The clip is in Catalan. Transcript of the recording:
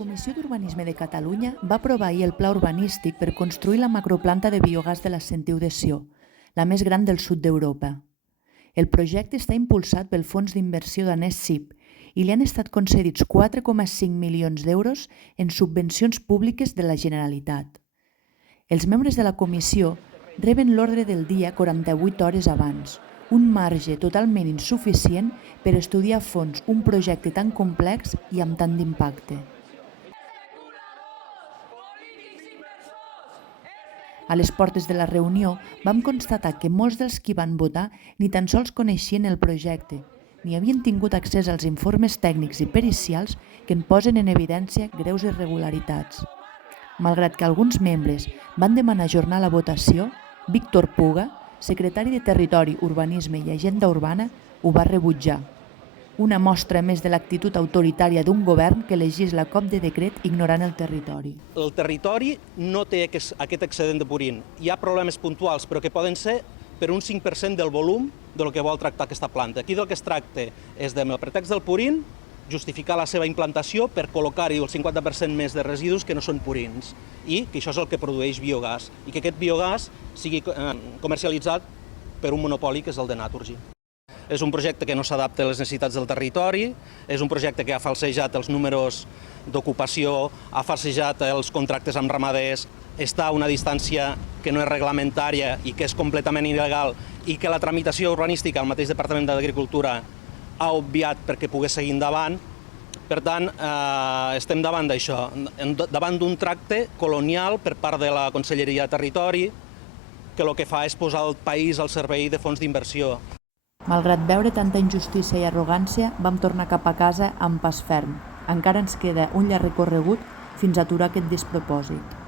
Comissió d'Urbanisme de Catalunya va aprovar ahir el pla urbanístic per construir la macroplanta de biogàs de la Sentiu de Sió, la més gran del sud d'Europa. El projecte està impulsat pel fons d'inversió danès SIP i li han estat concedits 4,5 milions d'euros en subvencions públiques de la Generalitat. Els membres de la comissió reben l'ordre del dia 48 hores abans, un marge totalment insuficient per estudiar a fons un projecte tan complex i amb tant d'impacte. A les portes de la reunió vam constatar que molts dels qui van votar ni tan sols coneixien el projecte, ni havien tingut accés als informes tècnics i pericials que en posen en evidència greus irregularitats. Malgrat que alguns membres van demanar ajornar la votació, Víctor Puga, secretari de Territori, Urbanisme i Agenda Urbana, ho va rebutjar. Una mostra més de l'actitud autoritària d'un govern que legisla a cop de decret ignorant el territori. El territori no té aquest excedent de purín. Hi ha problemes puntuals, però que poden ser per un 5% del volum del que vol tractar aquesta planta. Aquí del que es tracta és de, amb el pretext del purín, justificar la seva implantació per col·locar-hi el 50% més de residus que no són purins i que això és el que produeix biogàs i que aquest biogàs sigui comercialitzat per un monopoli que és el de Naturgy. És un projecte que no s'adapta a les necessitats del territori, és un projecte que ha falsejat els números d'ocupació, ha falsejat els contractes amb ramaders, està a una distància que no és reglamentària i que és completament il·legal i que la tramitació urbanística al mateix Departament d'Agricultura ha obviat perquè pogués seguir endavant. Per tant, estem davant d'això, davant d'un tracte colonial per part de la Conselleria de Territori que el que fa és posar el país al servei de fons d'inversió. Malgrat veure tanta injustícia i arrogància, vam tornar cap a casa amb pas ferm. Encara ens queda un llarg recorregut fins a aturar aquest despropòsit.